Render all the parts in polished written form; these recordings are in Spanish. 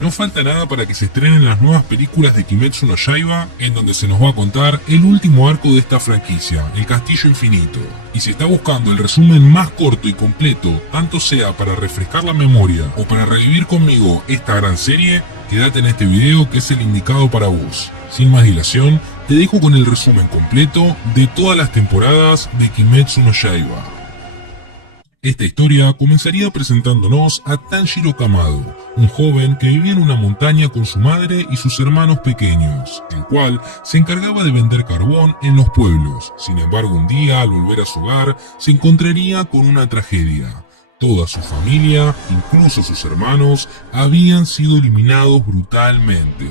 No falta nada para que se estrenen las nuevas películas de Kimetsu no Yaiba, en donde se nos va a contar el último arco de esta franquicia, el Castillo Infinito. Y si está buscando el resumen más corto y completo, tanto sea para refrescar la memoria o para revivir conmigo esta gran serie, quédate en este video que es el indicado para vos. Sin más dilación, te dejo con el resumen completo de todas las temporadas de Kimetsu no Yaiba. Esta historia comenzaría presentándonos a Tanjiro Kamado, un joven que vivía en una montaña con su madre y sus hermanos pequeños, el cual se encargaba de vender carbón en los pueblos. Sin embargo, un día, al volver a su hogar, se encontraría con una tragedia. Toda su familia, incluso sus hermanos, habían sido eliminados brutalmente.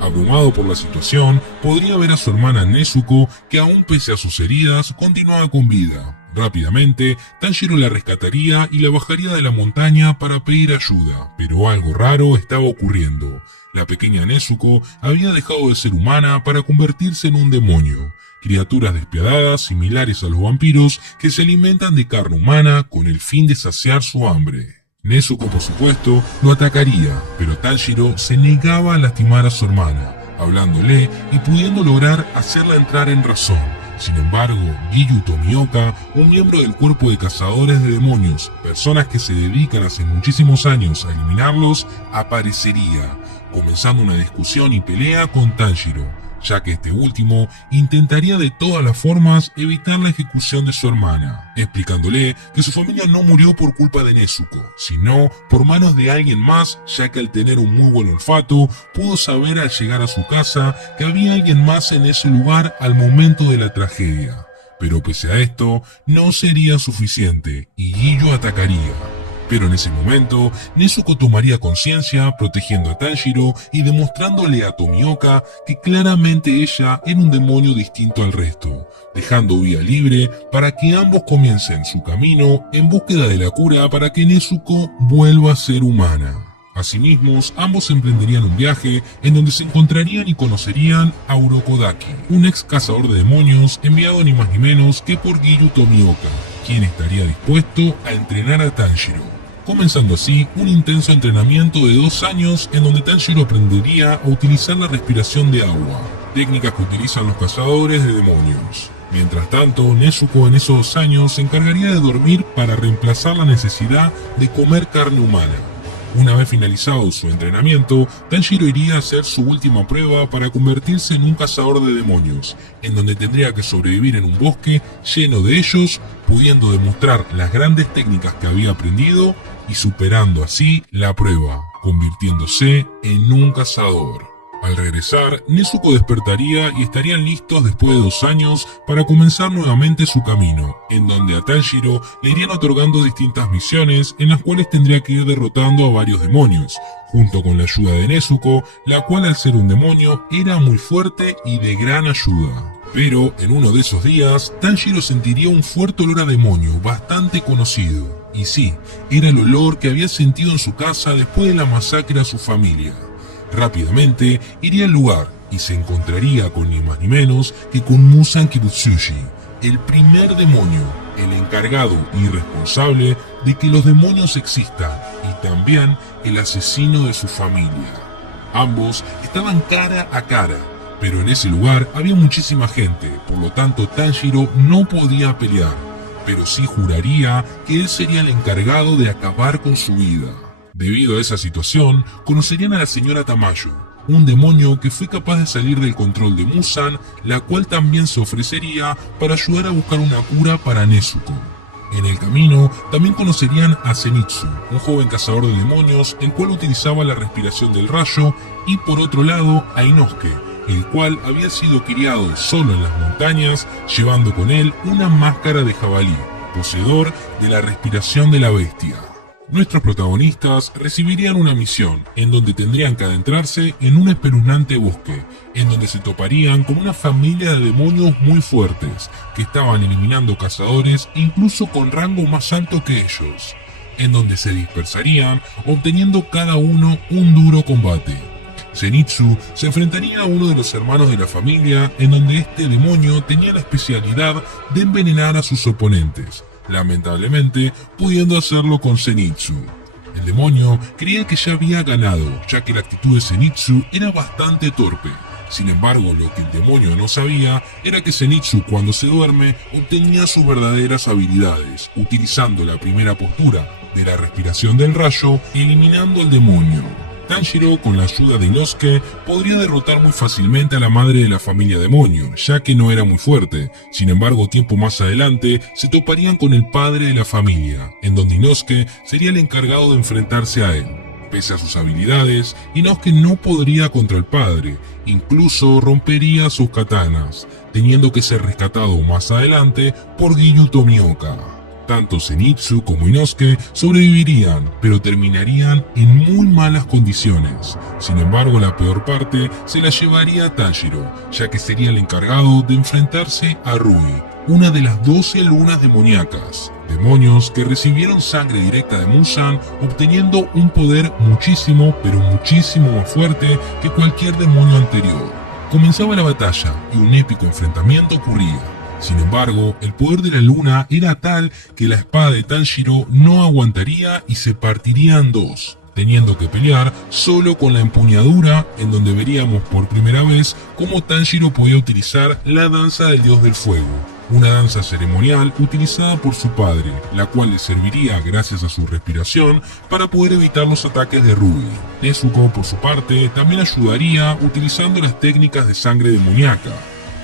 Abrumado por la situación, podría ver a su hermana Nezuko, que aún pese a sus heridas, continuaba con vida. Rápidamente, Tanjiro la rescataría y la bajaría de la montaña para pedir ayuda, pero algo raro estaba ocurriendo. La pequeña Nezuko había dejado de ser humana para convertirse en un demonio, criaturas despiadadas similares a los vampiros que se alimentan de carne humana con el fin de saciar su hambre. Nezuko, por supuesto, lo atacaría, pero Tanjiro se negaba a lastimar a su hermana, hablándole y pudiendo lograr hacerla entrar en razón. Sin embargo, Giyu Tomioka, un miembro del cuerpo de cazadores de demonios, personas que se dedican hace muchísimos años a eliminarlos, aparecería, comenzando una discusión y pelea con Tanjiro, ya que este último intentaría de todas las formas evitar la ejecución de su hermana, explicándole que su familia no murió por culpa de Nezuko, sino por manos de alguien más, ya que al tener un muy buen olfato, pudo saber al llegar a su casa que había alguien más en ese lugar al momento de la tragedia. Pero pese a esto, no sería suficiente, y Giyu atacaría. Pero en ese momento, Nezuko tomaría conciencia, protegiendo a Tanjiro y demostrándole a Tomioka que claramente ella era un demonio distinto al resto, dejando vía libre para que ambos comiencen su camino en búsqueda de la cura para que Nezuko vuelva a ser humana. Asimismo, ambos emprenderían un viaje en donde se encontrarían y conocerían a Urokodaki, un ex cazador de demonios enviado ni más ni menos que por Giyu Tomioka, quien estaría dispuesto a entrenar a Tanjiro, comenzando así un intenso entrenamiento de 2 años en donde Tanjiro aprendería a utilizar la respiración de agua, técnicas que utilizan los cazadores de demonios. Mientras tanto, Nezuko en esos 2 años se encargaría de dormir para reemplazar la necesidad de comer carne humana. Una vez finalizado su entrenamiento, Tanjiro iría a hacer su última prueba para convertirse en un cazador de demonios, en donde tendría que sobrevivir en un bosque lleno de ellos, pudiendo demostrar las grandes técnicas que había aprendido y superando así la prueba, convirtiéndose en un cazador. Al regresar, Nezuko despertaría y estarían listos después de 2 años para comenzar nuevamente su camino, en donde a Tanjiro le irían otorgando distintas misiones en las cuales tendría que ir derrotando a varios demonios, junto con la ayuda de Nezuko, la cual al ser un demonio era muy fuerte y de gran ayuda. Pero en uno de esos días, Tanjiro sentiría un fuerte olor a demonio bastante conocido, y sí, era el olor que había sentido en su casa después de la masacre a su familia. Rápidamente iría al lugar y se encontraría con ni más ni menos que con Muzan Kibutsuji, el primer demonio, el encargado y responsable de que los demonios existan, y también el asesino de su familia. Ambos estaban cara a cara, pero en ese lugar había muchísima gente, por lo tanto Tanjiro no podía pelear, pero sí juraría que él sería el encargado de acabar con su vida. Debido a esa situación, conocerían a la señora Tamayo, un demonio que fue capaz de salir del control de Muzan, la cual también se ofrecería para ayudar a buscar una cura para Nezuko. En el camino, también conocerían a Zenitsu, un joven cazador de demonios, el cual utilizaba la respiración del rayo, y por otro lado, a Inosuke, el cual había sido criado solo en las montañas, llevando con él una máscara de jabalí, poseedor de la respiración de la bestia. Nuestros protagonistas recibirían una misión, en donde tendrían que adentrarse en un espeluznante bosque, en donde se toparían con una familia de demonios muy fuertes, que estaban eliminando cazadores incluso con rango más alto que ellos, en donde se dispersarían, obteniendo cada uno un duro combate. Zenitsu se enfrentaría a uno de los hermanos de la familia, en donde este demonio tenía la especialidad de envenenar a sus oponentes, lamentablemente pudiendo hacerlo con Zenitsu. El demonio creía que ya había ganado, ya que la actitud de Zenitsu era bastante torpe. Sin embargo, lo que el demonio no sabía era que Zenitsu, cuando se duerme, obtenía sus verdaderas habilidades, utilizando la primera postura de la respiración del rayo, eliminando al demonio. Tanjiro, con la ayuda de Inosuke, podría derrotar muy fácilmente a la madre de la familia demonio, ya que no era muy fuerte. Sin embargo, tiempo más adelante, se toparían con el padre de la familia, en donde Inosuke sería el encargado de enfrentarse a él. Pese a sus habilidades, Inosuke no podría contra el padre, incluso rompería sus katanas, teniendo que ser rescatado más adelante por Giyu Tomioka. Tanto Zenitsu como Inosuke sobrevivirían, pero terminarían en muy malas condiciones. Sin embargo, la peor parte se la llevaría Tanjiro, ya que sería el encargado de enfrentarse a Rui, una de las 12 lunas demoníacas, demonios que recibieron sangre directa de Muzan, obteniendo un poder muchísimo, pero muchísimo más fuerte que cualquier demonio anterior. Comenzaba la batalla y un épico enfrentamiento ocurría. Sin embargo, el poder de la luna era tal que la espada de Tanjiro no aguantaría y se partiría en dos, teniendo que pelear solo con la empuñadura, en donde veríamos por primera vez cómo Tanjiro podía utilizar la danza del dios del fuego, una danza ceremonial utilizada por su padre, la cual le serviría gracias a su respiración para poder evitar los ataques de Rui. Nezuko, por su parte, también ayudaría utilizando las técnicas de sangre demoníaca.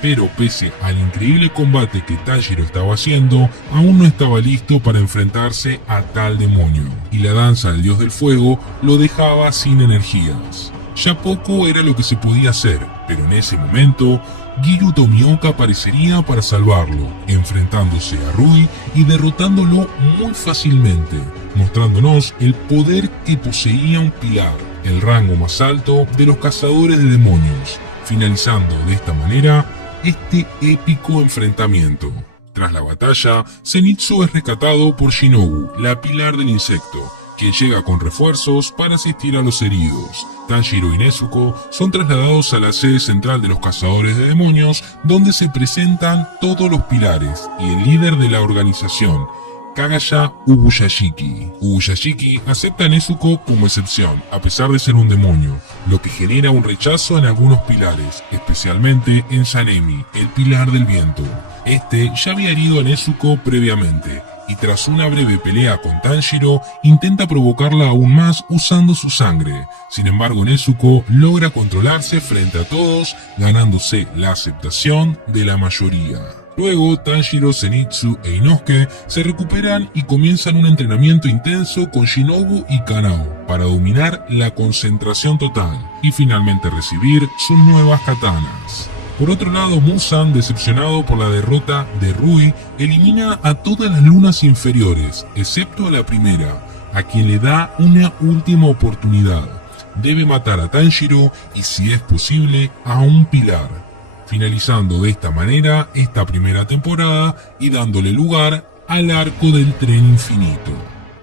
Pero pese al increíble combate que Tanjiro estaba haciendo, aún no estaba listo para enfrentarse a tal demonio, y la danza del dios del fuego lo dejaba sin energías. Ya poco era lo que se podía hacer, pero en ese momento, Giyu Tomioka aparecería para salvarlo, enfrentándose a Rui y derrotándolo muy fácilmente, mostrándonos el poder que poseía un pilar, el rango más alto de los cazadores de demonios, finalizando de esta manera este épico enfrentamiento. Tras la batalla, Zenitsu es rescatado por Shinobu, la pilar del insecto, quien llega con refuerzos para asistir a los heridos. Tanjiro y Nezuko son trasladados a la sede central de los cazadores de demonios, donde se presentan todos los pilares y el líder de la organización, Kagaya Ubuyashiki. Ubuyashiki acepta a Nezuko como excepción, a pesar de ser un demonio, lo que genera un rechazo en algunos pilares, especialmente en Sanemi, el pilar del viento. Este ya había herido a Nezuko previamente, y tras una breve pelea con Tanjiro, intenta provocarla aún más usando su sangre. Sin embargo, Nezuko logra controlarse frente a todos, ganándose la aceptación de la mayoría. Luego, Tanjiro, Zenitsu e Inosuke se recuperan y comienzan un entrenamiento intenso con Shinobu y Kanao para dominar la concentración total y finalmente recibir sus nuevas katanas. Por otro lado, Muzan, decepcionado por la derrota de Rui, elimina a todas las lunas inferiores, excepto a la primera, a quien le da una última oportunidad. Debe matar a Tanjiro y, si es posible, a un pilar, finalizando de esta manera esta primera temporada y dándole lugar al arco del tren infinito.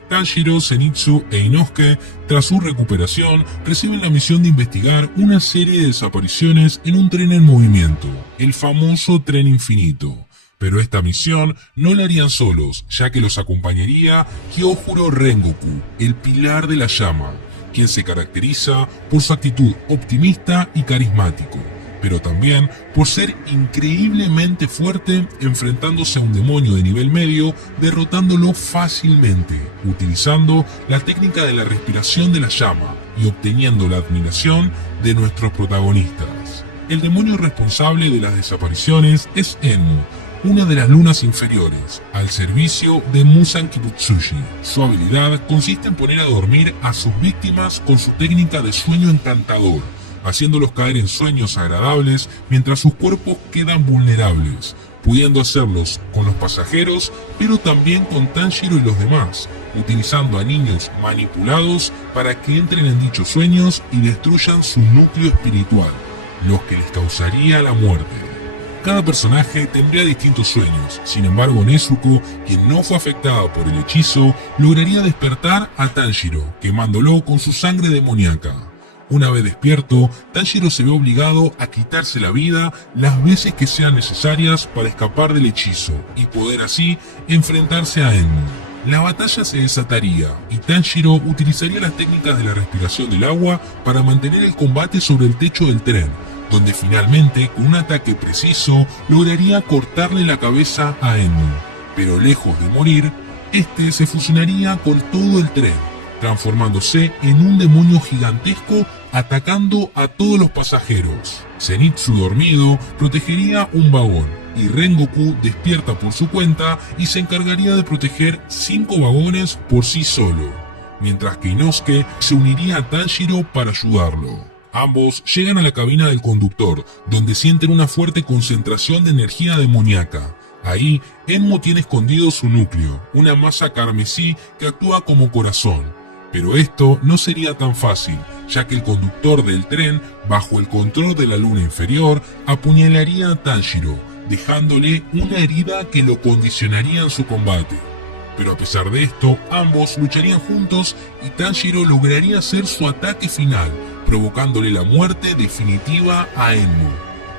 Tanjiro, Zenitsu e Inosuke, tras su recuperación, reciben la misión de investigar una serie de desapariciones en un tren en movimiento, el famoso tren infinito. Pero esta misión no la harían solos, ya que los acompañaría Hyojuro Rengoku, el pilar de la llama, quien se caracteriza por su actitud optimista y carismático, pero también por ser increíblemente fuerte, enfrentándose a un demonio de nivel medio, derrotándolo fácilmente, utilizando la técnica de la respiración de la llama y obteniendo la admiración de nuestros protagonistas. El demonio responsable de las desapariciones es Enmu, una de las lunas inferiores, al servicio de Muzan Kibutsuji. Su habilidad consiste en poner a dormir a sus víctimas con su técnica de sueño encantador, haciéndolos caer en sueños agradables mientras sus cuerpos quedan vulnerables, pudiendo hacerlos con los pasajeros, pero también con Tanjiro y los demás, utilizando a niños manipulados para que entren en dichos sueños y destruyan su núcleo espiritual, los que les causaría la muerte. Cada personaje tendría distintos sueños, sin embargo Nezuko, quien no fue afectada por el hechizo, lograría despertar a Tanjiro, quemándolo con su sangre demoníaca. Una vez despierto, Tanjiro se ve obligado a quitarse la vida las veces que sean necesarias para escapar del hechizo y poder así enfrentarse a Enmu. la batalla se desataría y Tanjiro utilizaría las técnicas de la respiración del agua para mantener el combate sobre el techo del tren, donde finalmente, con un ataque preciso, lograría cortarle la cabeza a Enmu. Pero lejos de morir, este se fusionaría con todo el tren, transformándose en un demonio gigantesco atacando a todos los pasajeros. Zenitsu dormido protegería un vagón y Rengoku despierta por su cuenta y se encargaría de proteger 5 vagones por sí solo, mientras que Inosuke se uniría a Tanjiro para ayudarlo. Ambos llegan a la cabina del conductor, donde sienten una fuerte concentración de energía demoníaca. Ahí, Enmu tiene escondido su núcleo, una masa carmesí que actúa como corazón. Pero esto no sería tan fácil, ya que el conductor del tren, bajo el control de la luna inferior, apuñalaría a Tanjiro, dejándole una herida que lo condicionaría en su combate. Pero a pesar de esto, ambos lucharían juntos y Tanjiro lograría hacer su ataque final, provocándole la muerte definitiva a Enmu,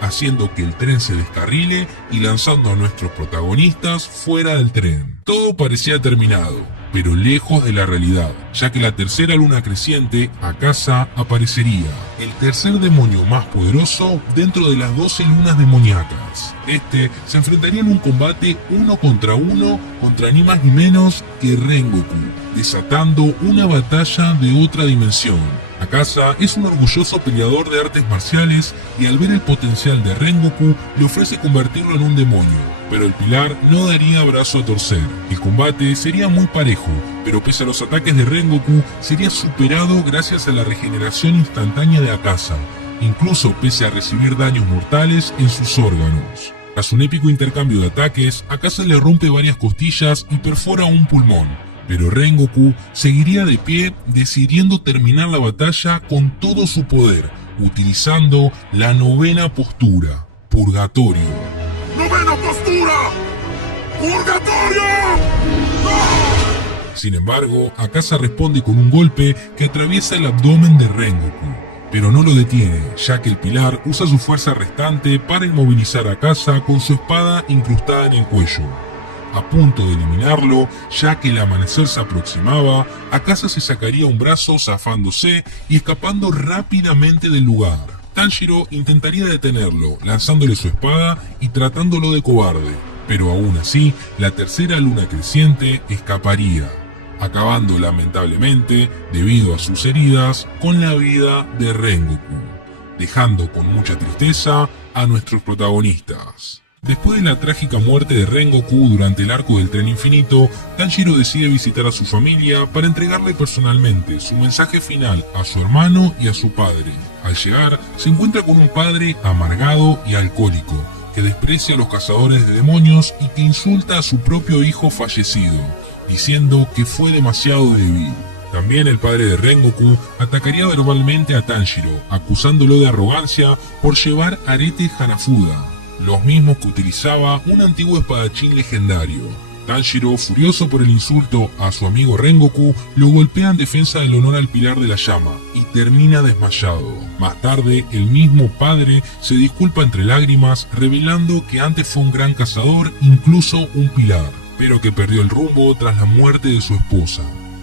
haciendo que el tren se descarrile y lanzando a nuestros protagonistas fuera del tren. Todo parecía terminado, pero lejos de la realidad, ya que la tercera luna creciente, Akasa, aparecería, el tercer demonio más poderoso dentro de las 12 lunas demoníacas. Este se enfrentaría en un combate 1 contra 1 contra ni más ni menos que Rengoku, desatando una batalla de otra dimensión. Akasa es un orgulloso peleador de artes marciales y al ver el potencial de Rengoku le ofrece convertirlo en un demonio, pero el pilar no daría brazo a torcer. El combate sería muy parejo, pero pese a los ataques de Rengoku sería superado gracias a la regeneración instantánea de Akasa, incluso pese a recibir daños mortales en sus órganos. Tras un épico intercambio de ataques, Akasa le rompe varias costillas y perfora un pulmón. Pero Rengoku seguiría de pie, decidiendo terminar la batalla con todo su poder, utilizando la novena postura, Purgatorio. ¡Novena postura! ¡Purgatorio! Sin embargo, Akasa responde con un golpe que atraviesa el abdomen de Rengoku, pero no lo detiene, ya que el pilar usa su fuerza restante para inmovilizar a Akasa con su espada incrustada en el cuello. A punto de eliminarlo, ya que el amanecer se aproximaba, Akasa se sacaría un brazo zafándose y escapando rápidamente del lugar. Tanjiro intentaría detenerlo, lanzándole su espada y tratándolo de cobarde, pero aún así, la tercera luna creciente escaparía, acabando lamentablemente, debido a sus heridas, con la vida de Rengoku, dejando con mucha tristeza a nuestros protagonistas. Después de la trágica muerte de Rengoku durante el arco del tren infinito, Tanjiro decide visitar a su familia para entregarle personalmente su mensaje final a su hermano y a su padre. Al llegar, se encuentra con un padre amargado y alcohólico, que desprecia a los cazadores de demonios y que insulta a su propio hijo fallecido, diciendo que fue demasiado débil. También el padre de Rengoku atacaría verbalmente a Tanjiro, acusándolo de arrogancia por llevar arete Hanafuda, los mismos que utilizaba un antiguo espadachín legendario. Tanjiro, furioso por el insulto a su amigo Rengoku, lo golpea en defensa del honor al pilar de la llama y termina desmayado. Más tarde, el mismo padre se disculpa entre lágrimas, revelando que antes fue un gran cazador, incluso un pilar, pero que perdió el rumbo tras la muerte de su esposa.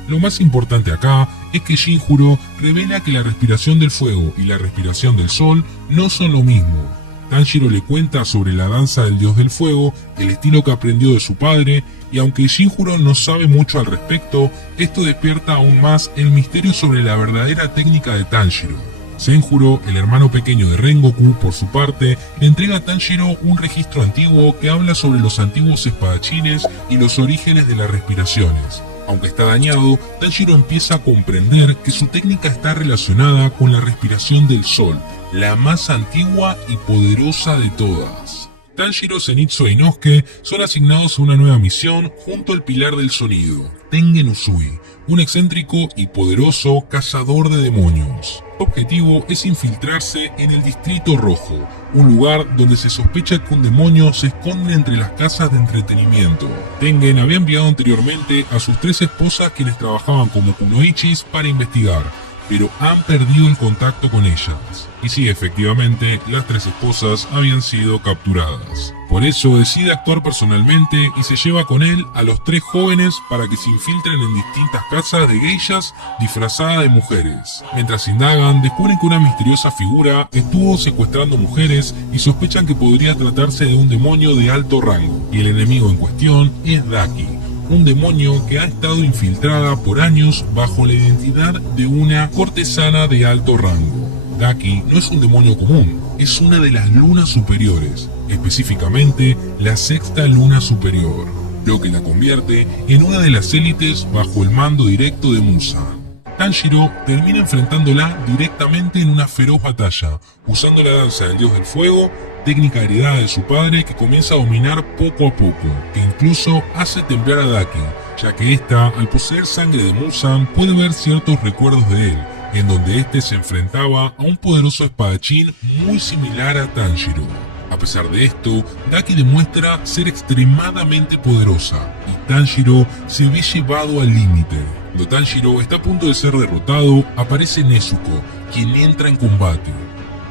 Lo más importante acá es que Shinjuro revela que la respiración del fuego y la respiración del sol no son lo mismo. Tanjiro le cuenta sobre la danza del dios del fuego, el estilo que aprendió de su padre, y aunque Shinjuro no sabe mucho al respecto, esto despierta aún más el misterio sobre la verdadera técnica de Tanjiro. Senjuro, el hermano pequeño de Rengoku, por su parte, le entrega a Tanjiro un registro antiguo que habla sobre los antiguos espadachines y los orígenes de las respiraciones. Aunque está dañado, Tanjiro empieza a comprender que su técnica está relacionada con la respiración del sol, la más antigua y poderosa de todas. Tanjiro, Zenitsu e Inosuke son asignados a una nueva misión junto al pilar del sonido, Tengen Uzui, un excéntrico y poderoso cazador de demonios. Su objetivo es infiltrarse en el Distrito Rojo, un lugar donde se sospecha que un demonio se esconde entre las casas de entretenimiento. Tengen había enviado anteriormente a sus 3 esposas quienes trabajaban como kunoichis para investigar, pero han perdido el contacto con ellas. Y sí, efectivamente, las 3 esposas habían sido capturadas. Por eso decide actuar personalmente y se lleva con él a los 3 jóvenes para que se infiltren en distintas casas de geishas disfrazadas de mujeres. Mientras indagan, descubren que una misteriosa figura estuvo secuestrando mujeres y sospechan que podría tratarse de un demonio de alto rango. Y el enemigo en cuestión es Daki, un demonio que ha estado infiltrada por años bajo la identidad de una cortesana de alto rango. Daki no es un demonio común, es una de las lunas superiores, específicamente la 6ª luna superior, lo que la convierte en una de las élites bajo el mando directo de Muzan. Tanjiro termina enfrentándola directamente en una feroz batalla, usando la danza del dios del fuego, técnica heredada de su padre que comienza a dominar poco a poco, que incluso hace temblar a Daki, ya que ésta, al poseer sangre de Muzan, puede ver ciertos recuerdos de él, en donde éste se enfrentaba a un poderoso espadachín muy similar a Tanjiro. A pesar de esto, Daki demuestra ser extremadamente poderosa, y Tanjiro se ve llevado al límite. Cuando Tanjiro está a punto de ser derrotado, aparece Nezuko, quien entra en combate.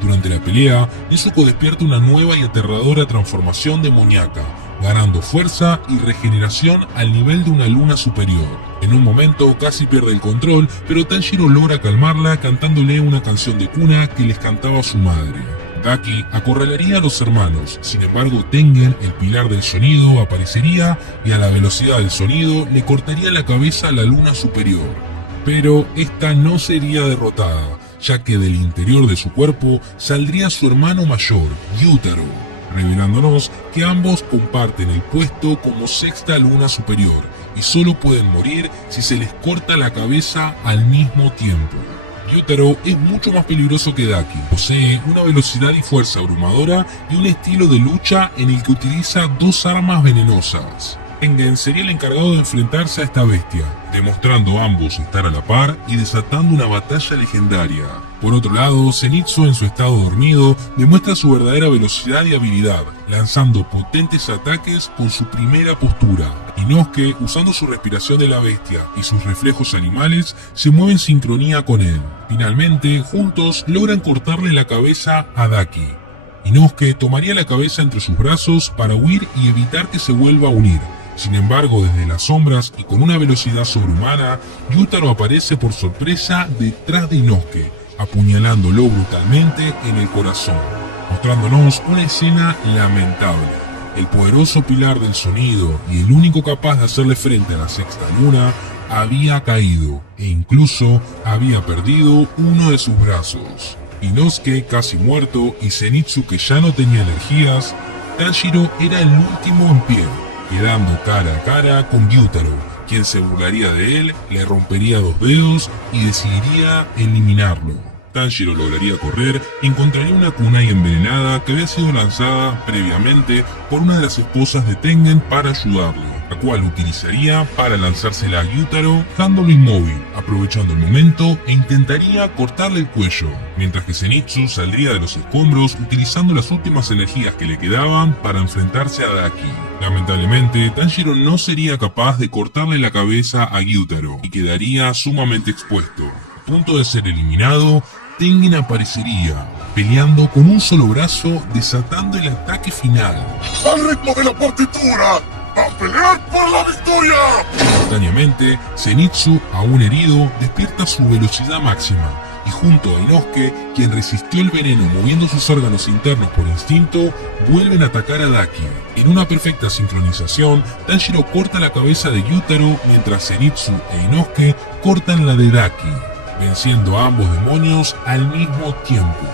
Durante la pelea, Nezuko despierta una nueva y aterradora transformación demoníaca, ganando fuerza y regeneración al nivel de una luna superior. En un momento casi pierde el control, pero Tanjiro logra calmarla cantándole una canción de cuna que les cantaba su madre. Daki acorralaría a los hermanos, sin embargo Tengen, el pilar del sonido, aparecería y a la velocidad del sonido le cortaría la cabeza a la luna superior. Pero esta no sería derrotada, ya que del interior de su cuerpo saldría su hermano mayor, Gyutaro, revelándonos que ambos comparten el puesto como 6ª luna superior y solo pueden morir si se les corta la cabeza al mismo tiempo. Gyutaro es mucho más peligroso que Daki, posee una velocidad y fuerza abrumadora y un estilo de lucha en el que utiliza 2 armas venenosas. Tengen sería el encargado de enfrentarse a esta bestia, demostrando ambos estar a la par y desatando una batalla legendaria. Por otro lado, Zenitsu en su estado dormido demuestra su verdadera velocidad y habilidad, lanzando potentes ataques con su primera postura. Inosuke, usando su respiración de la bestia y sus reflejos animales, se mueve en sincronía con él. Finalmente, juntos logran cortarle la cabeza a Daki. Inosuke tomaría la cabeza entre sus brazos para huir y evitar que se vuelva a unir. Sin embargo, desde las sombras y con una velocidad sobrehumana, Gyutaro aparece por sorpresa detrás de Inosuke, apuñalándolo brutalmente en el corazón, mostrándonos una escena lamentable. El poderoso pilar del sonido y el único capaz de hacerle frente a la 6ª luna había caído e incluso había perdido uno de sus brazos. Inosuke casi muerto y Zenitsu que ya no tenía energías, Tanjiro era el último en pie, quedando cara a cara con Gyutaro, quien se burlaría de él, le rompería 2 dedos y decidiría eliminarlo. Tanjiro lograría correr y encontraría una kunai envenenada que había sido lanzada previamente por una de las esposas de Tengen para ayudarlo, la cual utilizaría para lanzársela a Gyutaro, dejándolo inmóvil, aprovechando el momento e intentaría cortarle el cuello, mientras que Zenitsu saldría de los escombros utilizando las últimas energías que le quedaban para enfrentarse a Daki. Lamentablemente, Tanjiro no sería capaz de cortarle la cabeza a Gyutaro y quedaría sumamente expuesto. A punto de ser eliminado, Tengen aparecería, peleando con un solo brazo, desatando el ataque final. ¡Al ritmo de la partitura! ¡A pelear por la victoria! Simultáneamente, Zenitsu, aún herido, despierta su velocidad máxima, y junto a Inosuke, quien resistió el veneno moviendo sus órganos internos por instinto, vuelven a atacar a Daki. En una perfecta sincronización, Tanjiro corta la cabeza de Gyutaro, mientras Zenitsu e Inosuke cortan la de Daki, venciendo a ambos demonios al mismo tiempo,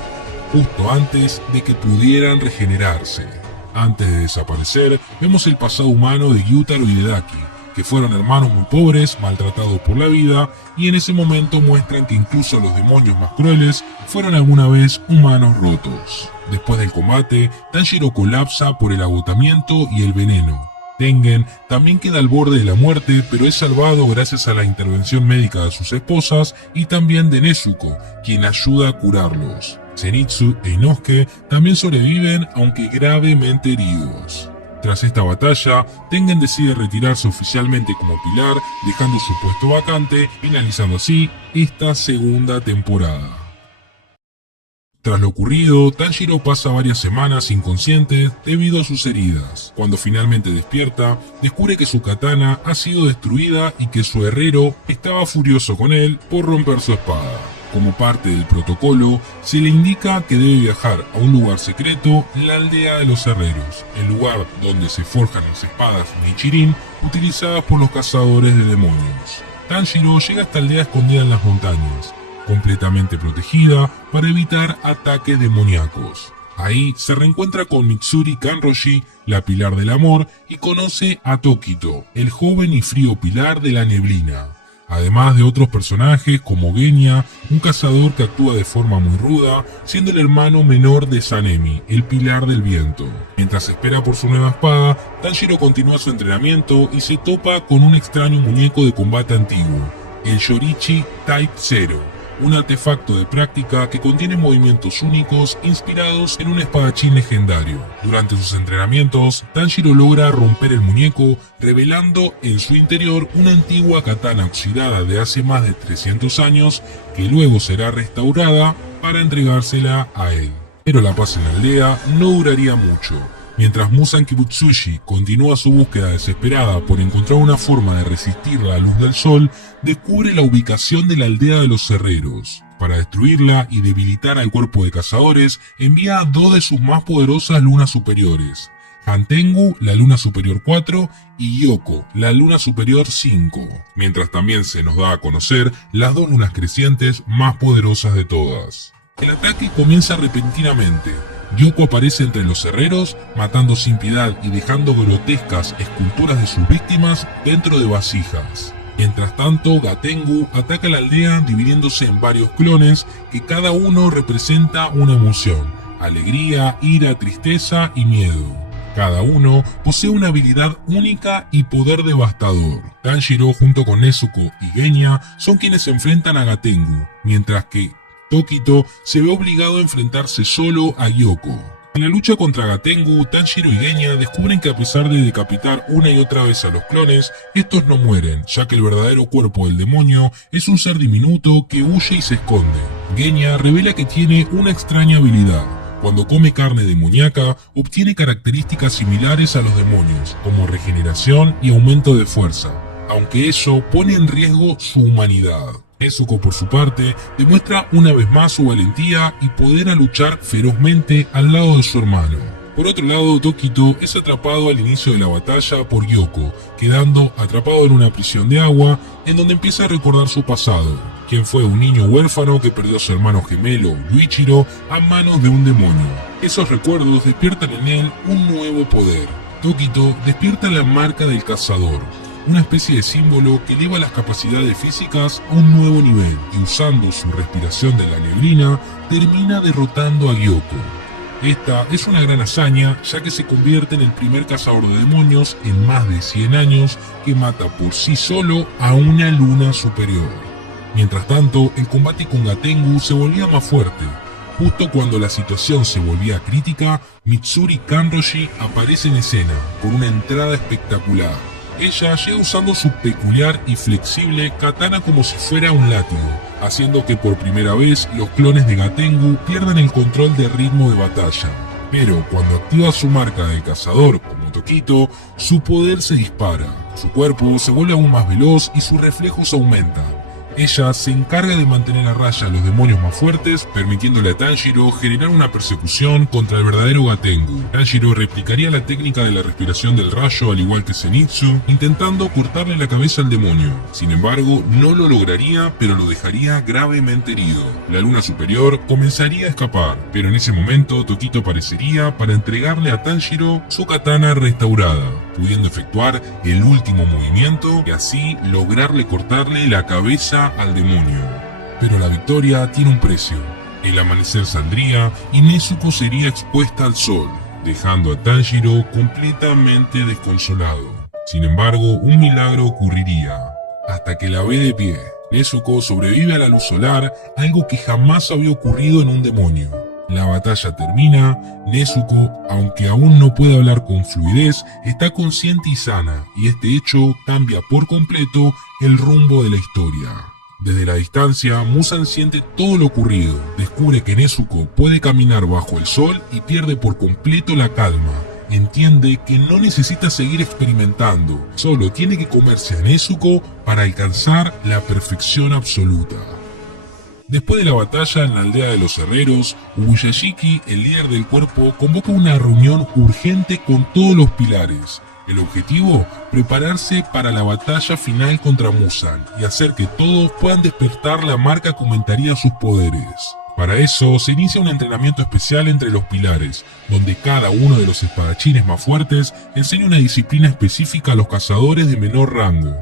justo antes de que pudieran regenerarse. Antes de desaparecer, vemos el pasado humano de Gyutaro y de Daki, que fueron hermanos muy pobres, maltratados por la vida, y en ese momento muestran que incluso los demonios más crueles fueron alguna vez humanos rotos. Después del combate, Tanjiro colapsa por el agotamiento y el veneno. Tengen también queda al borde de la muerte, pero es salvado gracias a la intervención médica de sus esposas y también de Nezuko, quien ayuda a curarlos. Zenitsu e Inosuke también sobreviven, aunque gravemente heridos. Tras esta batalla, Tengen decide retirarse oficialmente como pilar, dejando su puesto vacante, finalizando así esta segunda temporada. Tras lo ocurrido, Tanjiro pasa varias semanas inconsciente debido a sus heridas. Cuando finalmente despierta, descubre que su katana ha sido destruida y que su herrero estaba furioso con él por romper su espada. Como parte del protocolo, se le indica que debe viajar a un lugar secreto, la aldea de los herreros, el lugar donde se forjan las espadas Nichirin utilizadas por los cazadores de demonios. Tanjiro llega a esta aldea escondida en las montañas, completamente protegida para evitar ataques demoníacos. Ahí se reencuentra con Mitsuri Kanroshi, la pilar del amor, y conoce a Tokito, el joven y frío pilar de la neblina. Además de otros personajes como Genya, un cazador que actúa de forma muy ruda, siendo el hermano menor de Sanemi, el pilar del viento. Mientras espera por su nueva espada, Tanjiro continúa su entrenamiento y se topa con un extraño muñeco de combate antiguo, el Yorichi Type 0. Un artefacto de práctica que contiene movimientos únicos inspirados en un espadachín legendario. Durante sus entrenamientos, Tanjiro logra romper el muñeco, revelando en su interior una antigua katana oxidada de hace más de 300 años, que luego será restaurada para entregársela a él. Pero la paz en la aldea no duraría mucho. Mientras Muzan Kibutsuji continúa su búsqueda desesperada por encontrar una forma de resistir la luz del sol, descubre la ubicación de la aldea de los herreros. Para destruirla y debilitar al cuerpo de cazadores, envía a dos de sus más poderosas lunas superiores, Hantengu, la luna superior 4, y Yoko, la luna superior 5, mientras también se nos da a conocer las dos lunas crecientes más poderosas de todas. El ataque comienza repentinamente. Yoko aparece entre los herreros, matando sin piedad y dejando grotescas esculturas de sus víctimas dentro de vasijas. Mientras tanto, Gatengu ataca la aldea dividiéndose en varios clones que cada uno representa una emoción: alegría, ira, tristeza y miedo. Cada uno posee una habilidad única y poder devastador. Tanjiro junto con Nezuko y Genya son quienes se enfrentan a Gatengu, mientras que Tokito se ve obligado a enfrentarse solo a Yoko. En la lucha contra Gatengu, Tanjiro y Genya descubren que a pesar de decapitar una y otra vez a los clones, estos no mueren, ya que el verdadero cuerpo del demonio es un ser diminuto que huye y se esconde. Genya revela que tiene una extraña habilidad. Cuando come carne demoníaca, obtiene características similares a los demonios, como regeneración y aumento de fuerza, aunque eso pone en riesgo su humanidad. Nezuko, por su parte, demuestra una vez más su valentía y poder a luchar ferozmente al lado de su hermano. Por otro lado, Tokito es atrapado al inicio de la batalla por Yoko, quedando atrapado en una prisión de agua en donde empieza a recordar su pasado, quien fue un niño huérfano que perdió a su hermano gemelo, Yuichiro, a manos de un demonio. Esos recuerdos despiertan en él un nuevo poder. Tokito despierta la marca del cazador, una especie de símbolo que eleva las capacidades físicas a un nuevo nivel, y usando su respiración de la neblina, termina derrotando a Gyoko. Esta es una gran hazaña, ya que se convierte en el primer cazador de demonios en más de 100 años que mata por sí solo a una luna superior. Mientras tanto, el combate con Gatengu se volvía más fuerte. Justo cuando la situación se volvía crítica, Mitsuri Kanroshi aparece en escena, con una entrada espectacular. Ella llega usando su peculiar y flexible katana como si fuera un látigo, haciendo que por primera vez los clones de Gatengu pierdan el control del ritmo de batalla. Pero cuando activa su marca de cazador como Tokito, su poder se dispara, su cuerpo se vuelve aún más veloz y sus reflejos aumentan. Ella se encarga de mantener a raya a los demonios más fuertes, permitiéndole a Tanjiro generar una persecución contra el verdadero Gatengu. Tanjiro replicaría la técnica de la respiración del rayo al igual que Zenitsu, intentando cortarle la cabeza al demonio. Sin embargo, no lo lograría, pero lo dejaría gravemente herido. La luna superior comenzaría a escapar, pero en ese momento Tokito aparecería para entregarle a Tanjiro su katana restaurada, pudiendo efectuar el último movimiento y así lograrle cortarle la cabeza al demonio. Pero la victoria tiene un precio. El amanecer saldría y Nezuko sería expuesta al sol, dejando a Tanjiro completamente desconsolado. Sin embargo, un milagro ocurriría, hasta que la ve de pie. Nezuko sobrevive a la luz solar, algo que jamás había ocurrido en un demonio. La batalla termina, Nezuko, aunque aún no puede hablar con fluidez, está consciente y sana, y este hecho cambia por completo el rumbo de la historia. Desde la distancia, Muzan siente todo lo ocurrido, descubre que Nezuko puede caminar bajo el sol y pierde por completo la calma. Entiende que no necesita seguir experimentando, solo tiene que comerse a Nezuko para alcanzar la perfección absoluta. Después de la batalla en la aldea de los herreros, Ubuyashiki, el líder del cuerpo, convoca una reunión urgente con todos los pilares. El objetivo, prepararse para la batalla final contra Muzan y hacer que todos puedan despertar la marca que aumentaría sus poderes. Para eso se inicia un entrenamiento especial entre los pilares, donde cada uno de los espadachines más fuertes enseña una disciplina específica a los cazadores de menor rango.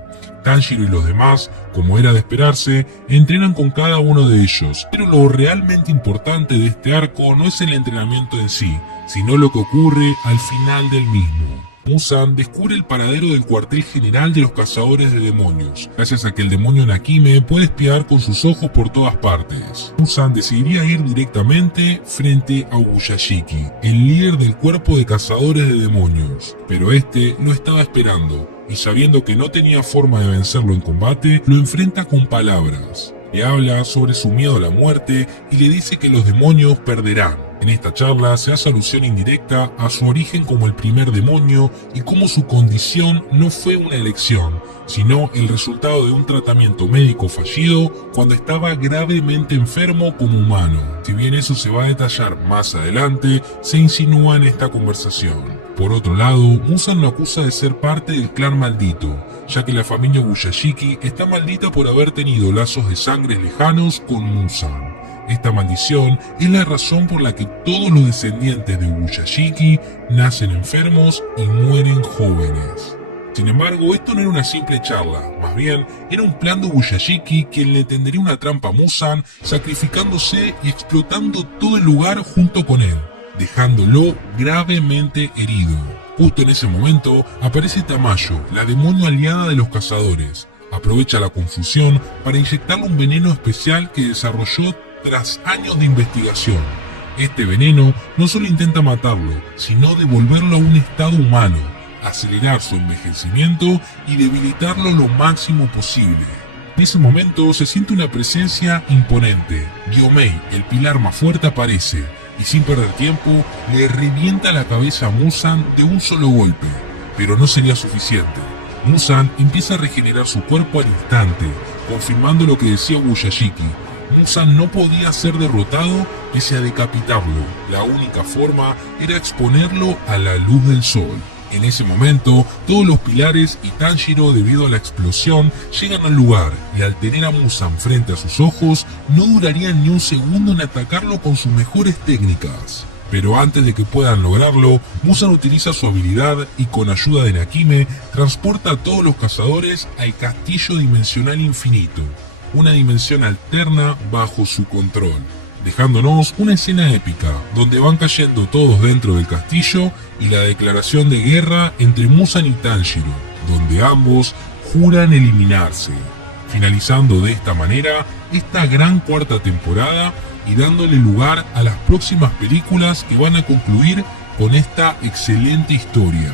Tanjiro y los demás, como era de esperarse, entrenan con cada uno de ellos, pero lo realmente importante de este arco no es el entrenamiento en sí, sino lo que ocurre al final del mismo. Muzan descubre el paradero del cuartel general de los cazadores de demonios, gracias a que el demonio Nakime puede espiar con sus ojos por todas partes. Muzan decidiría ir directamente frente a Ubuyashiki, el líder del cuerpo de cazadores de demonios, pero este lo estaba esperando, y sabiendo que no tenía forma de vencerlo en combate, lo enfrenta con palabras. Le habla sobre su miedo a la muerte y le dice que los demonios perderán. En esta charla se hace alusión indirecta a su origen como el primer demonio y cómo su condición no fue una elección, sino el resultado de un tratamiento médico fallido cuando estaba gravemente enfermo como humano. Si bien eso se va a detallar más adelante, se insinúa en esta conversación. Por otro lado, Muzan lo acusa de ser parte del clan maldito, ya que la familia Ubuyashiki está maldita por haber tenido lazos de sangre lejanos con Muzan. Esta maldición es la razón por la que todos los descendientes de Ubuyashiki nacen enfermos y mueren jóvenes. Sin embargo, esto no era una simple charla, más bien era un plan de Ubuyashiki quien le tendería una trampa a Muzan, sacrificándose y explotando todo el lugar junto con él, dejándolo gravemente herido. Justo en ese momento aparece Tamayo, la demonio aliada de los cazadores. Aprovecha la confusión para inyectarle un veneno especial que desarrolló tras años de investigación. Este veneno no solo intenta matarlo, sino devolverlo a un estado humano, acelerar su envejecimiento y debilitarlo lo máximo posible. En ese momento se siente una presencia imponente. Gyomei, el pilar más fuerte, aparece y sin perder tiempo le revienta la cabeza a Muzan de un solo golpe. Pero no sería suficiente. Muzan empieza a regenerar su cuerpo al instante, confirmando lo que decía Ubuyashiki. Muzan no podía ser derrotado pese a decapitarlo. La única forma era exponerlo a la luz del sol. En ese momento, todos los pilares y Tanjiro, debido a la explosión, llegan al lugar y al tener a Muzan frente a sus ojos, no durarían ni un segundo en atacarlo con sus mejores técnicas. Pero antes de que puedan lograrlo, Muzan utiliza su habilidad y con ayuda de Nakime, transporta a todos los cazadores al castillo dimensional infinito, una dimensión alterna bajo su control, dejándonos una escena épica, donde van cayendo todos dentro del castillo y la declaración de guerra entre Muzan y Tanjiro, donde ambos juran eliminarse, finalizando de esta manera esta gran cuarta temporada y dándole lugar a las próximas películas que van a concluir con esta excelente historia.